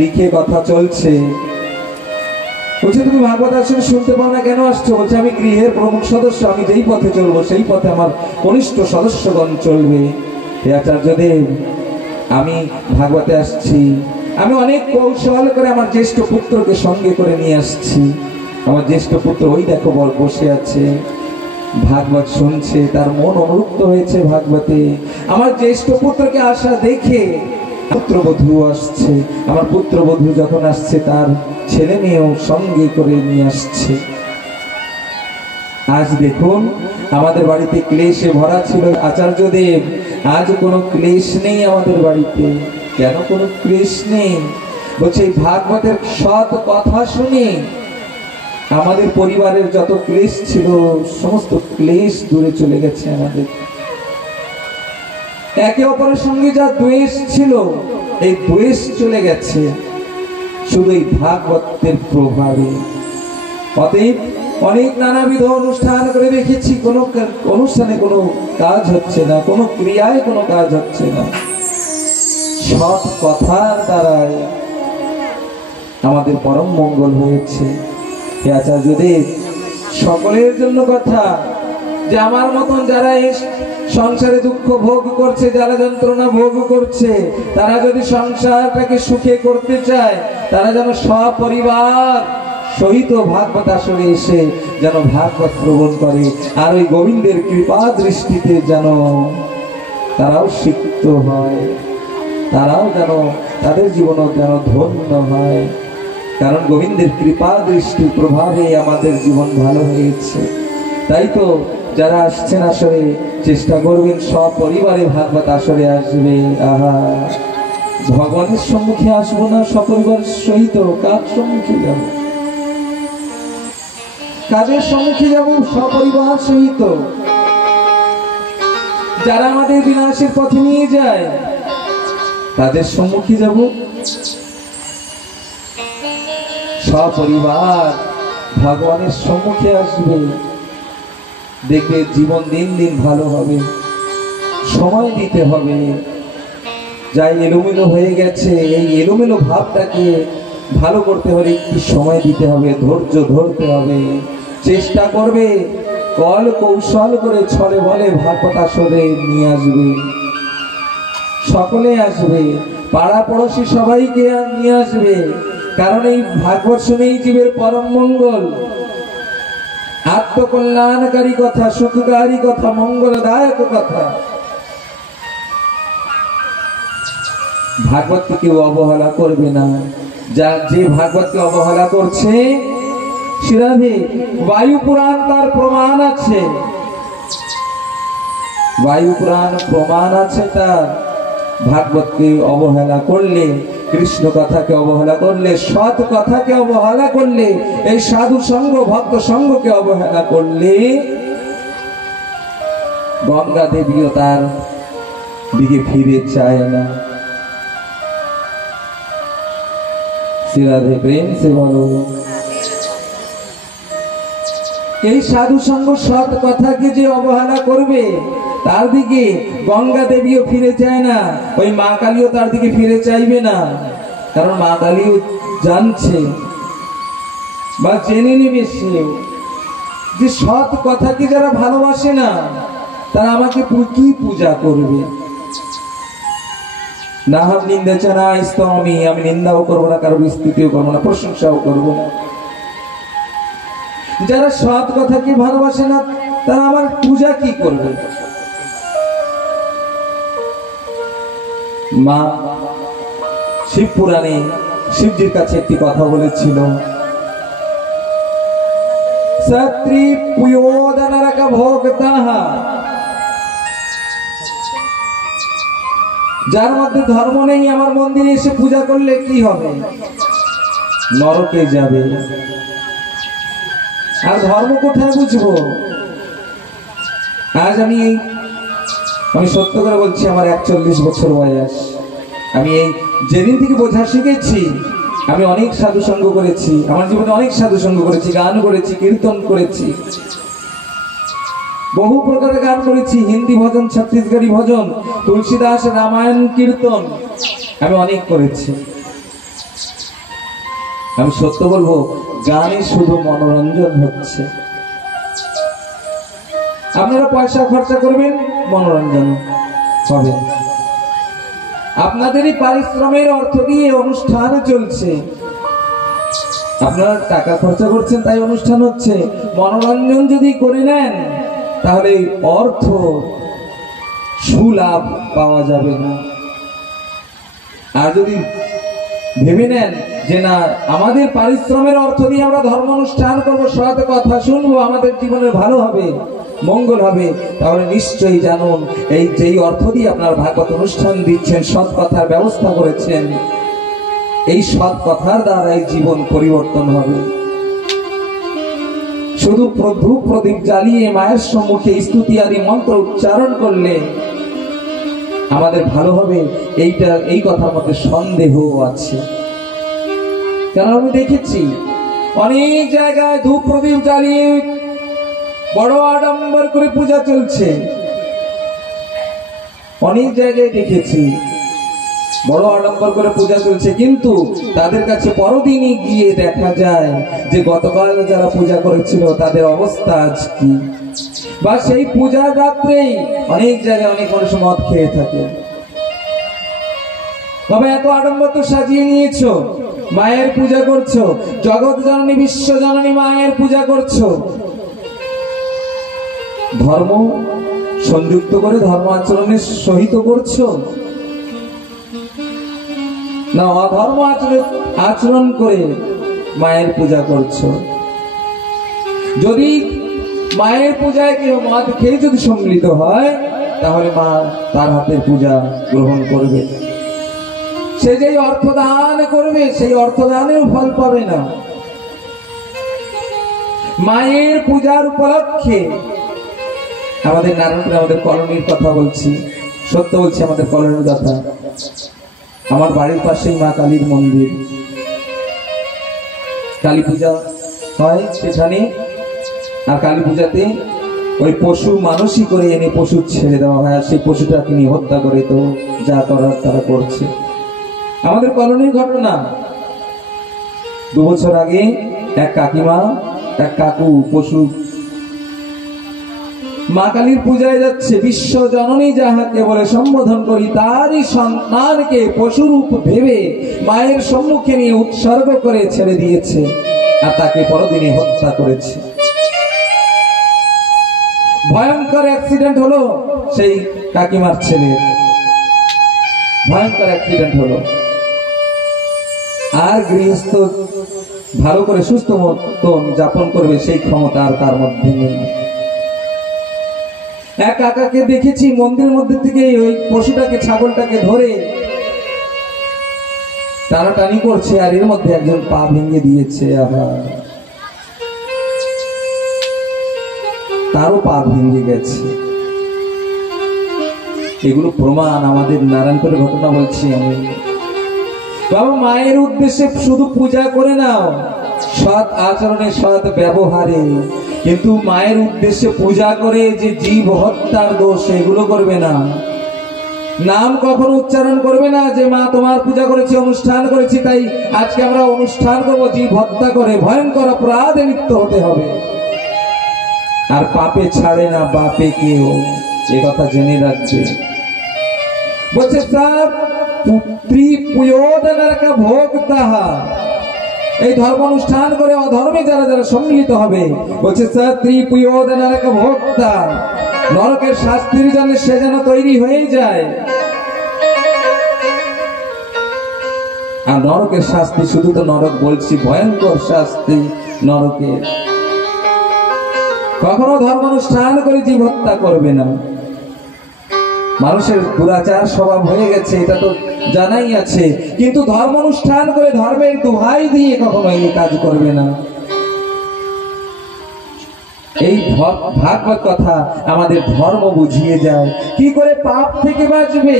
লিখে কথা চলছে, বলছে তুমি ভাগবত আসলে শুনতে পাও না, কেন আসছো? বলছে আমি গৃহের প্রমুখ সদস্য, আমি যেই পথে চলবো সেই পথে আমার কনিষ্ঠ সদস্যগণ চলবে। হে আচার্যদেব, আমি ভাগবতে আসছি, আমি অনেক কৌশল করে আমার জ্যেষ্ঠ পুত্রকে সঙ্গে করে নিয়ে আসছি। আমার জ্যেষ্ঠ পুত্র ওই দেখো বসে আছে, ভাগবত শুনছে, তার মন অনুরক্ত হয়েছে ভাগবতে। আমার জ্যেষ্ঠ পুত্রকে আসা দেখে পুত্রবধূ আসছে, আমার পুত্রবধূ যখন আসছে তার ছেলে মেয়েও সঙ্গে করে নিয়ে আসছে। আজ দেখুন আমাদের বাড়িতে ক্লেশে ভরা ছিল আচার্যদেব, আজ কোনো ক্লেশ নেই আমাদের বাড়িতে। কেন কোনো ক্লেশ নেই? বলছে এই ভাগবতের সৎ কথা শুনে আমাদের পরিবারের যত ক্লেশ ছিল সমস্ত ক্লেশ দূরে চলে গেছে। আমাদের একে অপরের সঙ্গে যা দ্বেষ ছিল এই দ্বেষ চলে গেছে শুধু এই ভাগবতের প্রভাবে। অতএব অনেক নানাবিধ অনুষ্ঠান করে দেখেছি, কোনো অনুষ্ঠানে কোনো কাজ হচ্ছে না, কোনো ক্রিয়ায় কোনো কাজ হচ্ছে না। সৎ কথার দ্বারাই আমাদের পরম মঙ্গল হয়েছে। হে আচার্যদেব, সকলের জন্য কথা যে আমার মতন যারা এই সংসারে দুঃখ ভোগ করছে, যারা যন্ত্রণা ভোগ করছে, তারা যদি সংসারটাকে সুখে করতে চায়, তারা যেন সপরিবার সহিত ভাগবত আসরে এসে যেন ভাগবত শ্রবণ করে, আর ওই গোবিন্দের কৃপা দৃষ্টিতে যেন তারাও সিক্ত হয়, তারাও যেন তাদের জীবনও যেন ধন্য হয়। কারণ গোবিন্দের কৃপা দৃষ্টির প্রভাবে আমাদের জীবন ভালো হয়েছে। তাই তো যারা আসছেন আসরে চেষ্টা করবেন সপরিবারে ভাগবত আসরে আসবে। আহা, ভগবানের সম্মুখে আসবো না সপরিবার সহিত, কার সম্মুখে যাব? কাজের সম্মুখে যাব সপরিবার সহিত। যারা আমাদের বিনাশের পথে নিয়ে যায় তাদের সম্মুখে যাব। সপরিবার ভগবানের সম্মুখে আসবে, দেখবে জীবন দিন দিন ভালো হবে। সময় দিতে হবে, যা এলোমেলো হয়ে গেছে এই এলোমেলো ভাবটাকে ভালো করতে হলে একটু সময় দিতে হবে, ধৈর্য ধরতে হবে, চেষ্টা করবে, কল কৌশল করে ছলে বলে ভাগবত আসরে নিয়ে আসবে। সকলে আসবে, পাড়া পড়োশি সবাইকে নিয়ে আসবে, কারণ এই ভাগবত শুনেই জীবের পরম মঙ্গল। আত্মকল্যাণকারী কথা, সুখকারী কথা, মঙ্গলদায়ক কথা। ভাগবতকে কেউ অবহেলা করবে না। যে ভাগবতকে অবহেলা করছে, শ্রীরাধে, বায়ু পুরাণ তার প্রমাণ আছে, বায়ু পুরাণ প্রমাণ আছে তার। ভাগবতকে অবহেলা করলে, কৃষ্ণ কথাকে অবহেলা করলে, সৎ কথাকে অবহেলা করলে, এই সাধু সঙ্গ ভক্ত সঙ্গকে অবহেলা করলে গঙ্গা দেবীও তার দিকে ফিরে চায় না। শ্রীরাধে, প্রেম সে বলো। এই সাধু সঙ্গ সৎ কথাকে যে অবহেলা করবে তার দিকে গঙ্গা দেবীও ফিরে চায় না, ওই মা কালীও তার দিকে ফিরে চাইবে না। কারণ মা কালীও জানছে বা জেনে নেবে সেও যে সৎ কথাকে যারা ভালোবাসে না তারা আমাকে কি পূজা করবে। না হাম নিন্দা চানা ইস্তমি, আমি নিন্দাও করবো না, কারো স্তুতিও করবো না, প্রশংসাও করবো না। যারা সৎ কথাকে ভালোবাসে না তারা আমার পূজা কি করবে? মা শিব পুরাণে শিবজির কাছে একটি কথা বলেছিল, সত্রি পুয়োদনরক ভোগতাহ, যার মধ্যে ধর্ম নেই আমার মন্দিরে এসে পূজা করলে কি হবে? নরকে যাবে। আর ধর্ম কোথায় বুঝবো? আজ আমি সত্য করে বলছি, আমার 41 বছর বয়স। আমি এই যেদিন থেকে বোঝা শিখেছি, আমি অনেক সাধু সঙ্গ করেছি, আমার জীবনে অনেক সাধু সঙ্গ করেছি, গান করেছি, কীর্তন করেছি, বহু প্রকারের গান করেছি, হিন্দি ভজন, ছত্তিশগড়ি ভজন, তুলসীদাস রামায়ণ কীর্তন আমি অনেক করেছি। আমি সত্য বলবো, গানে শুধু মনোরঞ্জন হচ্ছে। আপনারা পয়সা খরচা করবেন, মনোরঞ্জন হবে। আপনাদেরই পারিশ্রমের অর্থ দিয়ে অনুষ্ঠান চলছে, আপনারা টাকা খরচা করছেন তাই অনুষ্ঠান হচ্ছে। মনোরঞ্জন যদি করে নেন তাহলে অর্থ সুলাভ পাওয়া যাবে না। আর যদি ভেবে নেন যে না, আমাদের পারিশ্রমের অর্থ দিয়ে আমরা ধর্ম অনুষ্ঠান করবো, সৎ কথা শুনবো, আমাদের জীবনের ভালো হবে, মঙ্গল হবে, তাহলে নিশ্চয়ই জানুন এই যেই অর্থ দিয়ে আপনার ভাগবত অনুষ্ঠান দিচ্ছেন, সৎ কথার ব্যবস্থা করেছেন, এই সৎ কথার দ্বারাই জীবন পরিবর্তন হবে। শুধু ধূপ প্রদীপ জ্বালিয়ে মায়ের সম্মুখে স্তুতি আদি মন্ত্র উচ্চারণ করলে আমাদের ভালো হবে, এই কথার মধ্যে সন্দেহ আছে। কারণ আমি দেখেছি অনেক জায়গায় ধূপ প্রদীপ জ্বালিয়ে বড় আডম্বর করে পূজা চলছে, অনেক জায়গায় দেখেছি বড় আডম্বর করে পূজা চলছে, কিন্তু তাদের কাছে পরদিনই গিয়ে দেখা যায় যে গতকাল যারা পূজা করেছিল তাদের অবস্থা আজ কি। বা সেই পূজার রাত্রেই অনেক জায়গায় অনেক মানুষ মদ খেয়ে থাকে। তবে এত আডম্বর তো সাজিয়ে নিয়েছো, মায়ের পূজা করছো, জগৎ জননী বিশ্ব জননী মায়ের পূজা করছো, ধর্ম সংযুক্ত করে ধর্ম আচরণের সহিত করছো না অধর্ম আচরণ করে মায়ের পূজা করছো? যদি মায়ের পূজায় কেউ মদ খেয়ে যদি সম্মিলিত হয় তাহলে মা তার হাতের পূজা গ্রহণ করবে, সে যেই অর্থদান করবে সেই অর্থদানেও ফল পাবে না। মায়ের পূজার উপলক্ষে আমাদের নারায়ণপুরে আমাদের কলোনির কথা বলছি, সত্য বলছি, আমাদের কলোনির কথা। আমার বাড়ির পাশেই মা কালীর মন্দির, কালী পূজা হয় সেখানে। আর কালী পূজাতে ওই পশু মানসিক করে এনে পশু ছেড়ে দেওয়া হয়, আর সেই পশুটাকে নিয়ে হত্যা করে তো যা করার তারা করছে। আমাদের কলোনির ঘটনা, 2 বছর আগে এক কাকিমা এক কাকু পশু মা কালীর পূজায় যাচ্ছে, বিশ্ব জননী যাহাকে বলে সম্বোধন করি তারই সন্তানকে পশুরূপ ভেবে মায়ের সম্মুখে নিয়ে উৎসর্গ করে ছেড়ে দিয়েছে, আর তাকে পরদিনে হত্যা করেছে। ভয়ঙ্কর অ্যাক্সিডেন্ট হলো সেই কাকিমার ছেলের, ভয়ঙ্কর অ্যাক্সিডেন্ট হলো। আর গৃহস্থ ভালো করে সুস্থ মতন যাপন করবে সেই ক্ষমতা আর তার মধ্যে নেই। এক কাকাকে দেখেছি মন্দিরের মধ্যে থেকে ওই পশুটাকে, ছাগলটাকে ধরে টানাটানি করছে, আর এর মধ্যে একজন পা ভেঙে দিয়েছে, আবার তারও পা ভেঙে গেছে। এগুলো প্রমাণ, আমাদের নারায়ণপুরের ঘটনা বলছি আমি। বাবা, মায়ের উদ্দেশ্যে শুধু পূজা করে নাও, সৎ আচরণে সৎ ব্যবহারে, কিন্তু মায়ের উদ্দেশ্যে পূজা করে যে জীব হত্যার দোষ এগুলো করবে না। নাম কখনো উচ্চারণ করবে না যে মা তোমার পূজা করেছি, অনুষ্ঠান করেছি, তাই আজকে আমরা অনুষ্ঠান করবো, জীব হত্যা করে ভয়ঙ্কর অপরাধে লিপ্ত হতে হবে। আর পাপে ছাড়ে না বাপে কেউ, এ কথা জেনে রাখবে। বলছে সব পুত্রী পুয়োদনারকা ভোগ তাহা, এই ধর্ম অনুষ্ঠান করে অধর্মে যারা যারা সম্মিলিত হবে, বলছে স্ত্রী পুয়োদনারকা ভোক্তা, নরকের শাস্তির জন্য সে যেন তৈরি হয়ে যায়। আর নরকের শাস্তি, শুধু তো নরক বলছি, ভয়ঙ্কর শাস্তি নরকের। কখনো ধর্ম অনুষ্ঠান করে জীব হত্যা করবে না। মানুষের দুরাচার স্বভাব হয়ে গেছে, এটা তো জানাই আছে, কিন্তু ধর্ম অনুষ্ঠান করে ধর্মের দোহাই দিয়ে কখনো এই কাজ করবে না। এই ভাগবত কথা আমাদের ধর্ম বুঝিয়ে যায় কি করে পাপ থেকে বাঁচবে।